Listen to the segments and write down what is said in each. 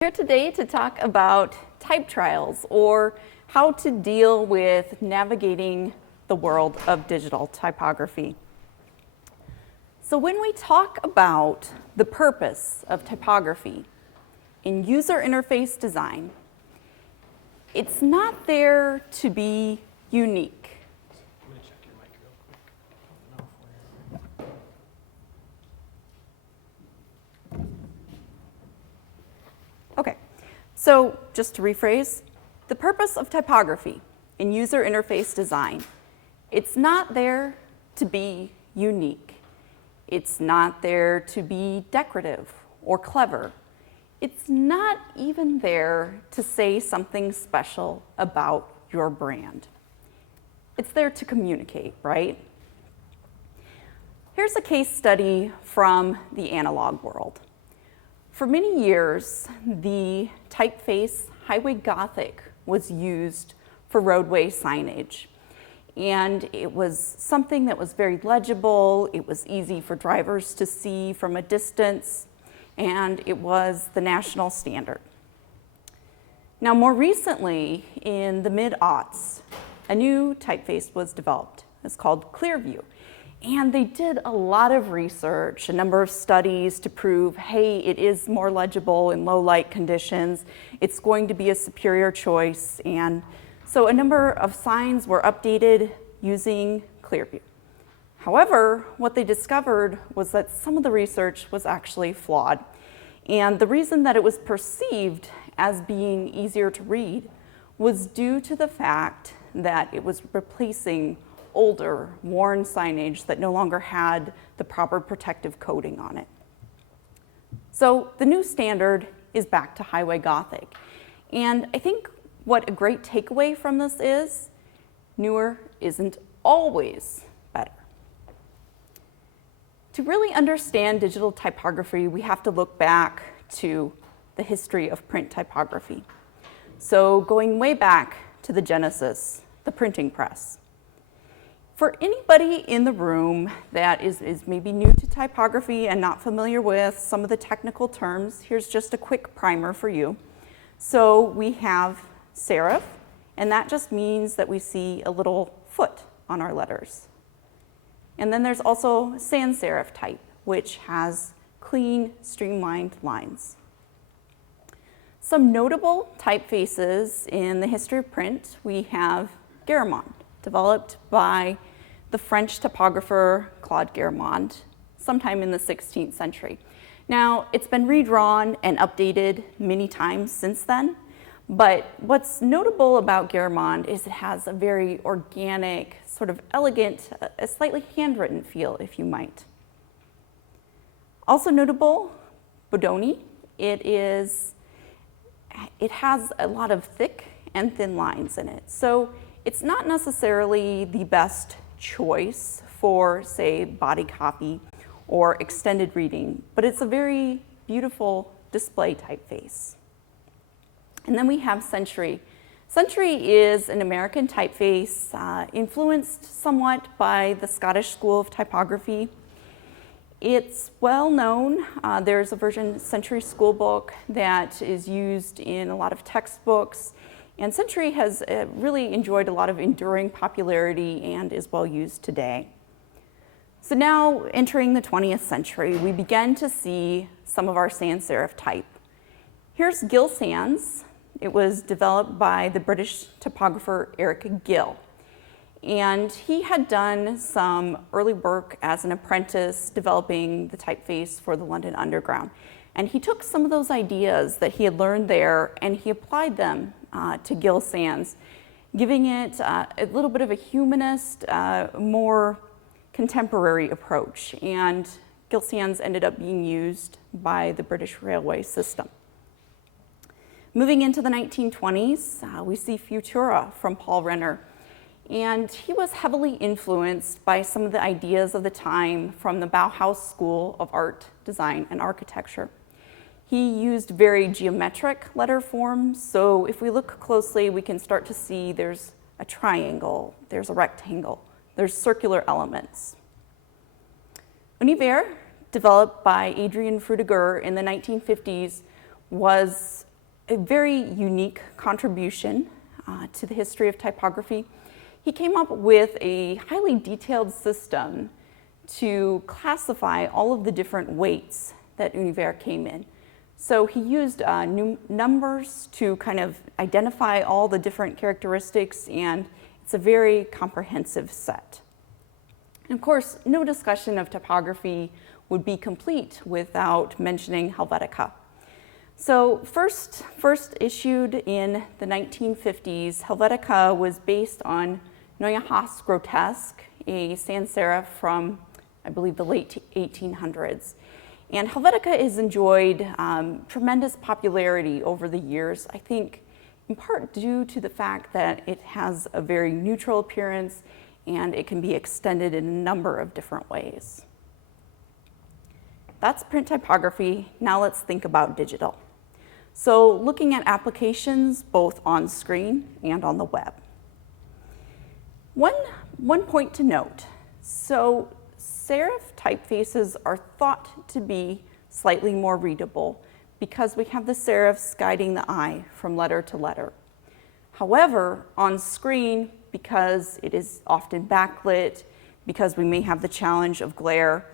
Here today to talk about type trials, or how to deal with navigating the world of digital typography. So when we talk about the purpose of typography in user interface design, it's not there to be unique. I'm going to check your mic real quick. Okay, so just to rephrase, the purpose of typography in user interface design, it's not there to be unique. It's not there to be decorative or clever. It's not even there to say something special about your brand. It's there to communicate, right? Here's a case study from the analog world. For many years, the typeface Highway Gothic was used for roadway signage. And it was something that was very legible, it was easy for drivers to see from a distance, and it was the national standard. Now, more recently, in the mid-aughts, a new typeface was developed. It's called Clearview. And they did a lot of research, a number of studies to prove, hey, it is more legible in low light conditions. It's going to be a superior choice. And so a number of signs were updated using Clearview. However, what they discovered was that some of the research was actually flawed. And the reason that it was perceived as being easier to read was due to the fact that it was replacing older, worn signage that no longer had the proper protective coating on it. So the new standard is back to Highway Gothic. And I think what a great takeaway from this is, newer isn't always better. To really understand digital typography, we have to look back to the history of print typography. So going way back to the genesis, the printing press. For anybody in the room that is maybe new to typography and not familiar with some of the technical terms, here's just a quick primer for you. So we have serif, and that just means that we see a little foot on our letters. And then there's also sans-serif type, which has clean, streamlined lines. Some notable typefaces in the history of print, we have Garamond, developed by the French typographer Claude Garamond sometime in the 16th century. Now, it's been redrawn and updated many times since then, but what's notable about Garamond is it has a very organic, sort of elegant, a slightly handwritten feel, if you might. Also notable, Bodoni. It has a lot of thick and thin lines in it. So it's not necessarily the best choice for, say, body copy or extended reading, but it's a very beautiful display typeface. And then we have Century. Century is an American typeface influenced somewhat by the Scottish School of Typography. It's well known. There's a version Century Schoolbook that is used in a lot of textbooks. And Century has really enjoyed a lot of enduring popularity and is well used today. So now, entering the 20th century, we begin to see some of our sans-serif type. Here's Gill Sans. It was developed by the British typographer Eric Gill. And he had done some early work as an apprentice developing the typeface for the London Underground. And he took some of those ideas that he had learned there and he applied them to Gill Sans, giving it a little bit of a humanist, more contemporary approach. And Gill Sans ended up being used by the British railway system. Moving into the 1920s, we see Futura from Paul Renner. And he was heavily influenced by some of the ideas of the time from the Bauhaus School of Art, Design, and Architecture. He used very geometric letter forms, so if we look closely, we can start to see there's a triangle, there's a rectangle, there's circular elements. Univers, developed by Adrien Fruitiger in the 1950s, was a very unique contribution to the history of typography. He came up with a highly detailed system to classify all of the different weights that Univers came in. So he used numbers to kind of identify all the different characteristics, and it's a very comprehensive set. And of course, no discussion of typography would be complete without mentioning Helvetica. So first issued in the 1950s, Helvetica was based on Neuhaus Grotesque, a sans-serif from, I believe, the late 1800s. And Helvetica has enjoyed tremendous popularity over the years, I think in part due to the fact that it has a very neutral appearance and it can be extended in a number of different ways. That's print typography. Now let's think about digital. So looking at applications both on screen and on the web. One point to note. So serif typefaces are thought to be slightly more readable because we have the serifs guiding the eye from letter to letter. However, on screen, because it is often backlit, because we may have the challenge of glare,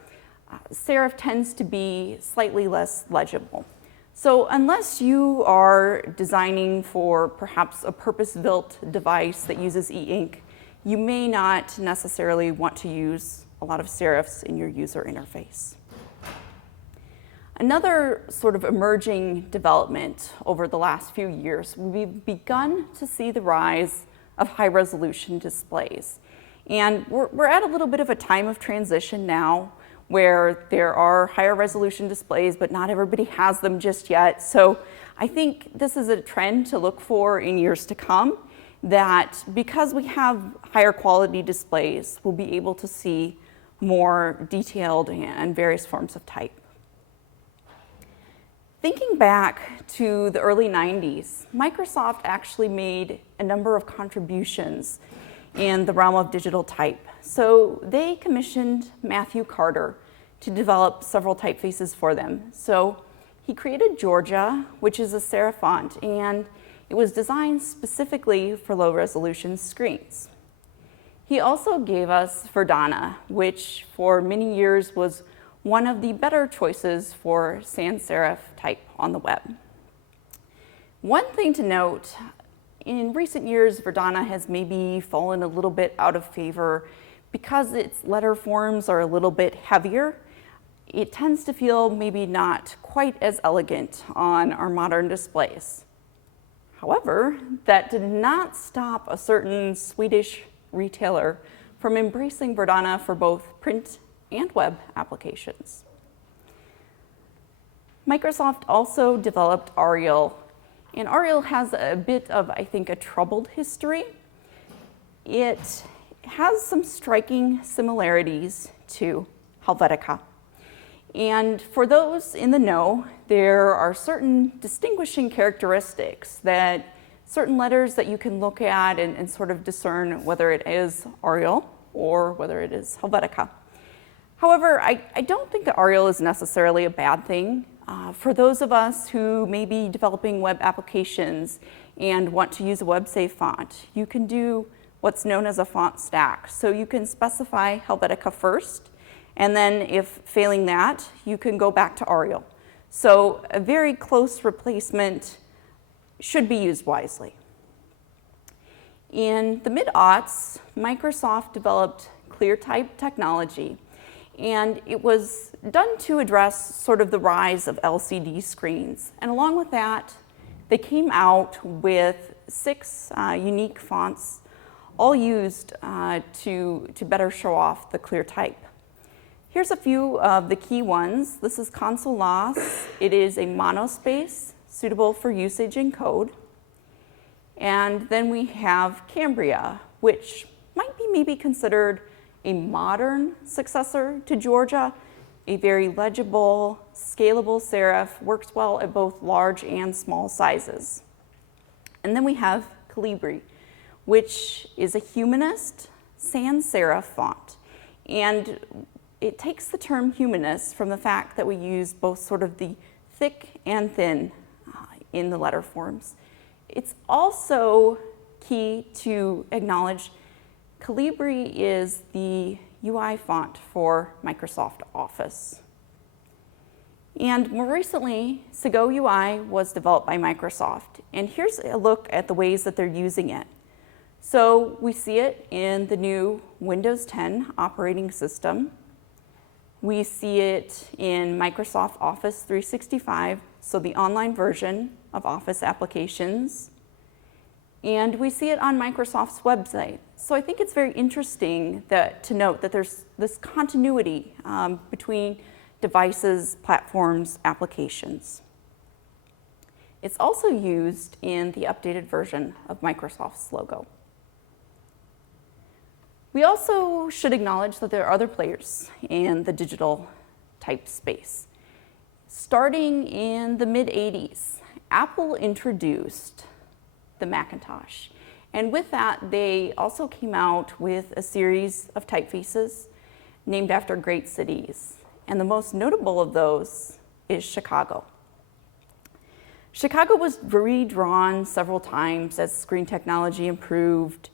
serif tends to be slightly less legible. So unless you are designing for perhaps a purpose-built device that uses e-ink, you may not necessarily want to use a lot of serifs in your user interface. Another sort of emerging development over the last few years, we've begun to see the rise of high-resolution displays. And we're at a little bit of a time of transition now where there are higher resolution displays, but not everybody has them just yet. So I think this is a trend to look for in years to come, that because we have higher quality displays, we'll be able to see more detailed and various forms of type. Thinking back to the early 90s, Microsoft actually made a number of contributions in the realm of digital type. So they commissioned Matthew Carter to develop several typefaces for them. So he created Georgia, which is a serif font, and it was designed specifically for low resolution screens. He also gave us Verdana, which for many years was one of the better choices for sans-serif type on the web. One thing to note, in recent years, Verdana has maybe fallen a little bit out of favor because its letter forms are a little bit heavier. It tends to feel maybe not quite as elegant on our modern displays. However, that did not stop a certain Swedish retailer from embracing Verdana for both print and web applications. Microsoft also developed Oriole, and Oriole has a bit of, I think, a troubled history. It has some striking similarities to Helvetica. And for those in the know, there are certain distinguishing characteristics that certain letters that you can look at and sort of discern whether it is Oriole or whether it is Helvetica. However, I don't think that Oriole is necessarily a bad thing. For those of us who may be developing web applications and want to use a web-safe font, you can do what's known as a font stack. So you can specify Helvetica first, and then if failing that, you can go back to Oriole. So a very close replacement should be used wisely. In the mid-aughts, Microsoft developed ClearType technology, and it was done to address sort of the rise of LCD screens. And along with that, they came out with 6 unique fonts, all used to better show off the ClearType. Here's a few of the key ones. This is Consolas. It is a monospace suitable for usage in code. And then we have Cambria, which might be maybe considered a modern successor to Georgia, a very legible, scalable serif, works well at both large and small sizes. And then we have Calibri, which is a humanist sans-serif font. And it takes the term humanist from the fact that we use both sort of the thick and thin in the letter forms. It's also key to acknowledge Calibri is the UI font for Microsoft Office. And more recently, Sego UI was developed by Microsoft. And here's a look at the ways that they're using it. So we see it in the new Windows 10 operating system. We see it in Microsoft Office 365, so the online version of Office applications. And we see it on Microsoft's website. So I think it's very interesting to note that there's this continuity between devices, platforms, applications. It's also used in the updated version of Microsoft's logo. We also should acknowledge that there are other players in the digital type space. Starting in the mid-'80s, Apple introduced the Macintosh. And with that, they also came out with a series of typefaces named after great cities. And the most notable of those is Chicago. Chicago was redrawn several times as screen technology improved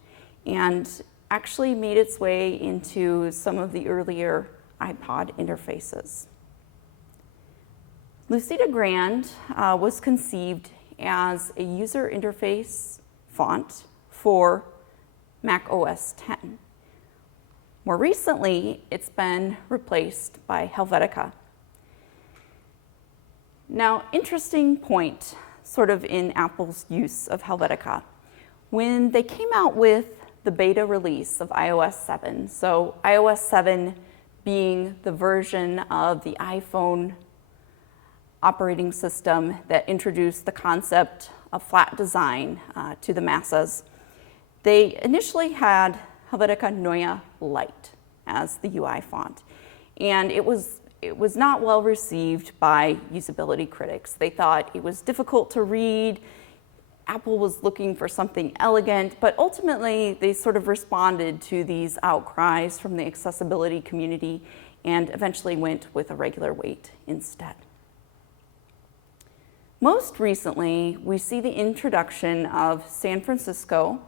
and actually made its way into some of the earlier iPod interfaces. Lucida Grand was conceived as a user interface font for Mac OS X. More recently, it's been replaced by Helvetica. Now, interesting point sort of in Apple's use of Helvetica. When they came out with the beta release of iOS 7, so iOS 7 being the version of the iPhone operating system that introduced the concept of flat design to the masses, they initially had Helvetica Neue Light as the UI font. And it was not well received by usability critics. They thought it was difficult to read. Apple was looking for something elegant, but ultimately they sort of responded to these outcries from the accessibility community and eventually went with a regular weight instead. Most recently, we see the introduction of San Francisco,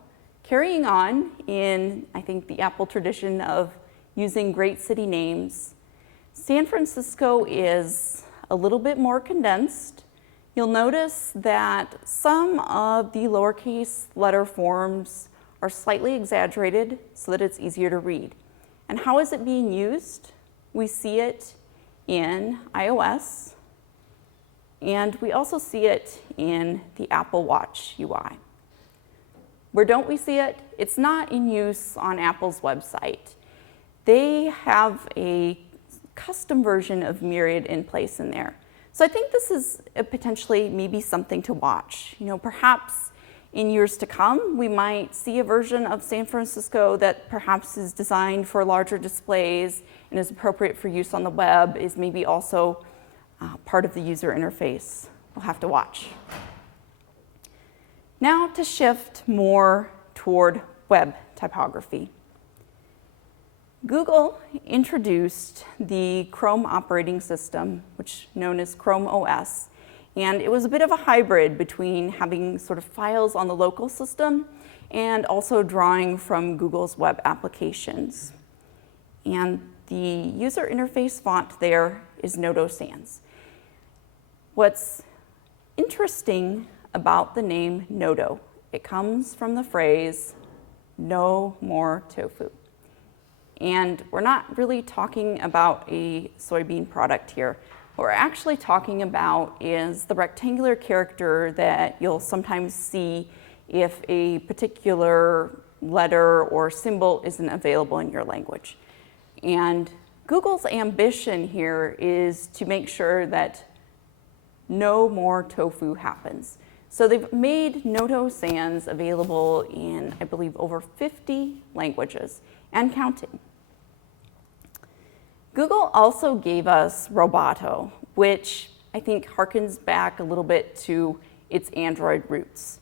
carrying on in, I think, the Apple tradition of using great city names. San Francisco is a little bit more condensed. You'll notice that some of the lowercase letter forms are slightly exaggerated so that it's easier to read. And how is it being used? We see it in iOS, and we also see it in the Apple Watch UI. Where don't we see it? It's not in use on Apple's website. They have a custom version of Myriad in place in there. So I think this is potentially maybe something to watch. You know, perhaps in years to come, we might see a version of San Francisco that perhaps is designed for larger displays and is appropriate for use on the web, is maybe also part of the user interface. We'll have to watch. Now to shift more toward web typography. Google introduced the Chrome operating system, which is known as Chrome OS, and it was a bit of a hybrid between having sort of files on the local system and also drawing from Google's web applications. And the user interface font there is Nodo Sans. What's interesting about the name Nodo, it comes from the phrase, no more tofu. And we're not really talking about a soybean product here. What we're actually talking about is the rectangular character that you'll sometimes see if a particular letter or symbol isn't available in your language. And Google's ambition here is to make sure that no more tofu happens. So they've made Nodo Sans available in, I believe, over 50 languages and counting. Google also gave us Roboto, which I think harkens back a little bit to its Android roots.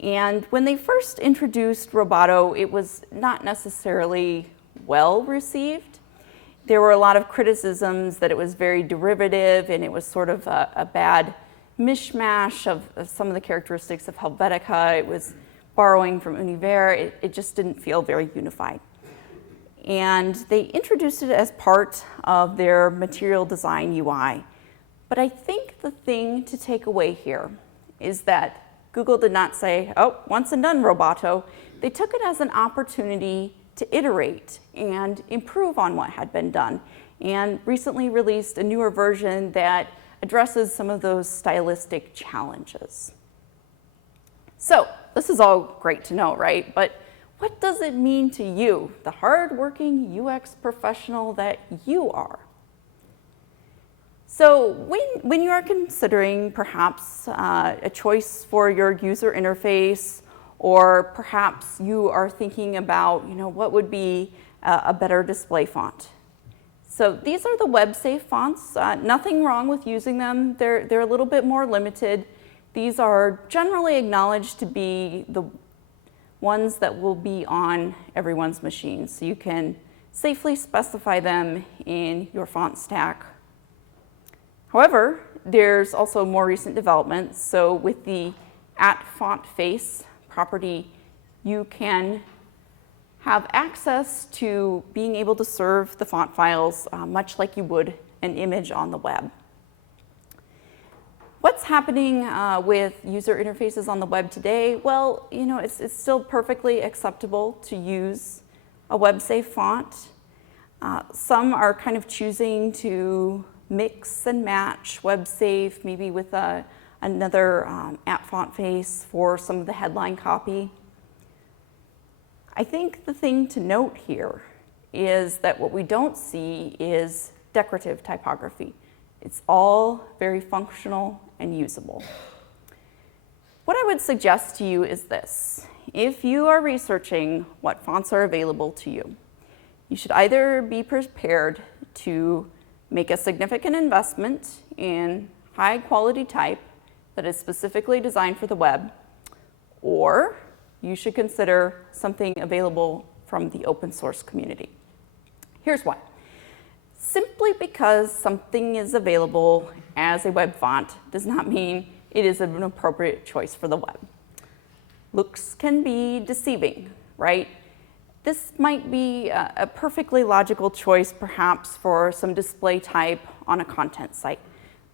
And when they first introduced Roboto, it was not necessarily well received. There were a lot of criticisms that it was very derivative and it was sort of a bad mishmash of some of the characteristics of Helvetica. It was borrowing from Univers. It just didn't feel very unified. And they introduced it as part of their material design UI. But I think the thing to take away here is that Google did not say, oh, once and done, Roboto. They took it as an opportunity to iterate and improve on what had been done, and recently released a newer version that addresses some of those stylistic challenges. So this is all great to know, right? But what does it mean to you, the hardworking UX professional that you are? So when you are considering perhaps a choice for your user interface, or perhaps you are thinking about, what would be a better display font. So these are the web-safe fonts. Nothing wrong with using them. They're a little bit more limited. These are generally acknowledged to be the ones that will be on everyone's machine. So you can safely specify them in your font stack. However, there's also more recent developments. So with the @FontFace property, you can have access to being able to serve the font files much like you would an image on the web. What's happening with user interfaces on the web today? Well, it's still perfectly acceptable to use a web-safe font. Some are kind of choosing to mix and match web-safe, maybe with another @FontFace for some of the headline copy. I think the thing to note here is that what we don't see is decorative typography. It's all very functional and usable. What I would suggest to you is this. If you are researching what fonts are available to you, you should either be prepared to make a significant investment in high quality type that is specifically designed for the web, or you should consider something available from the open source community. Here's why. Simply because something is available as a web font does not mean it is an appropriate choice for the web. Looks can be deceiving, right? This might be a perfectly logical choice perhaps for some display type on a content site,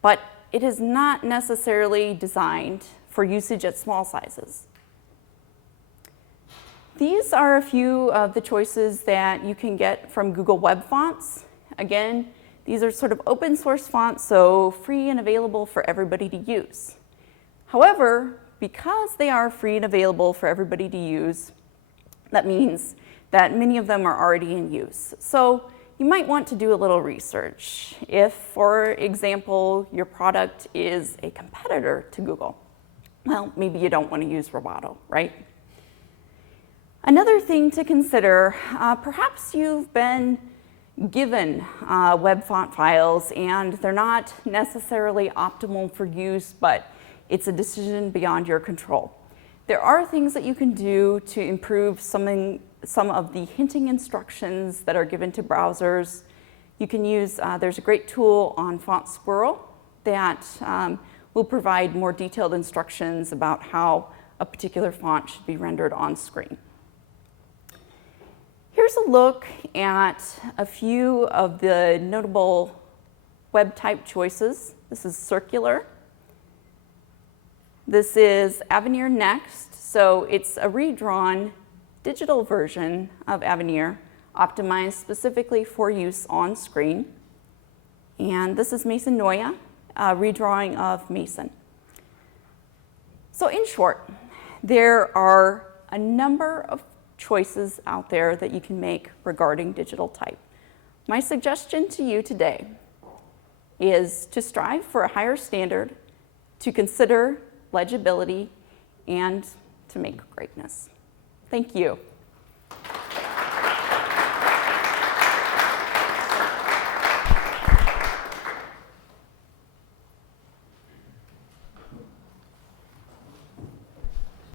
but it is not necessarily designed for usage at small sizes. These are a few of the choices that you can get from Google Web Fonts. Again, these are sort of open source fonts, so free and available for everybody to use. However, because they are free and available for everybody to use, that means that many of them are already in use. So you might want to do a little research. If, for example, your product is a competitor to Google, well, maybe you don't want to use Roboto, right? Another thing to consider, perhaps you've been given web font files and they're not necessarily optimal for use, but it's a decision beyond your control. There are things that you can do to improve some of the hinting instructions that are given to browsers. You can use, there's a great tool on Font Squirrel that will provide more detailed instructions about how a particular font should be rendered on screen. Here's a look at a few of the notable Webtype choices. This is circular. This is Avenir Next, so it's a redrawn digital version of Avenir, optimized specifically for use on screen. And this is Mason Noya, a redrawing of Mason. So in short, there are a number of choices out there that you can make regarding digital type. My suggestion to you today is to strive for a higher standard, to consider legibility, and to make greatness. Thank you.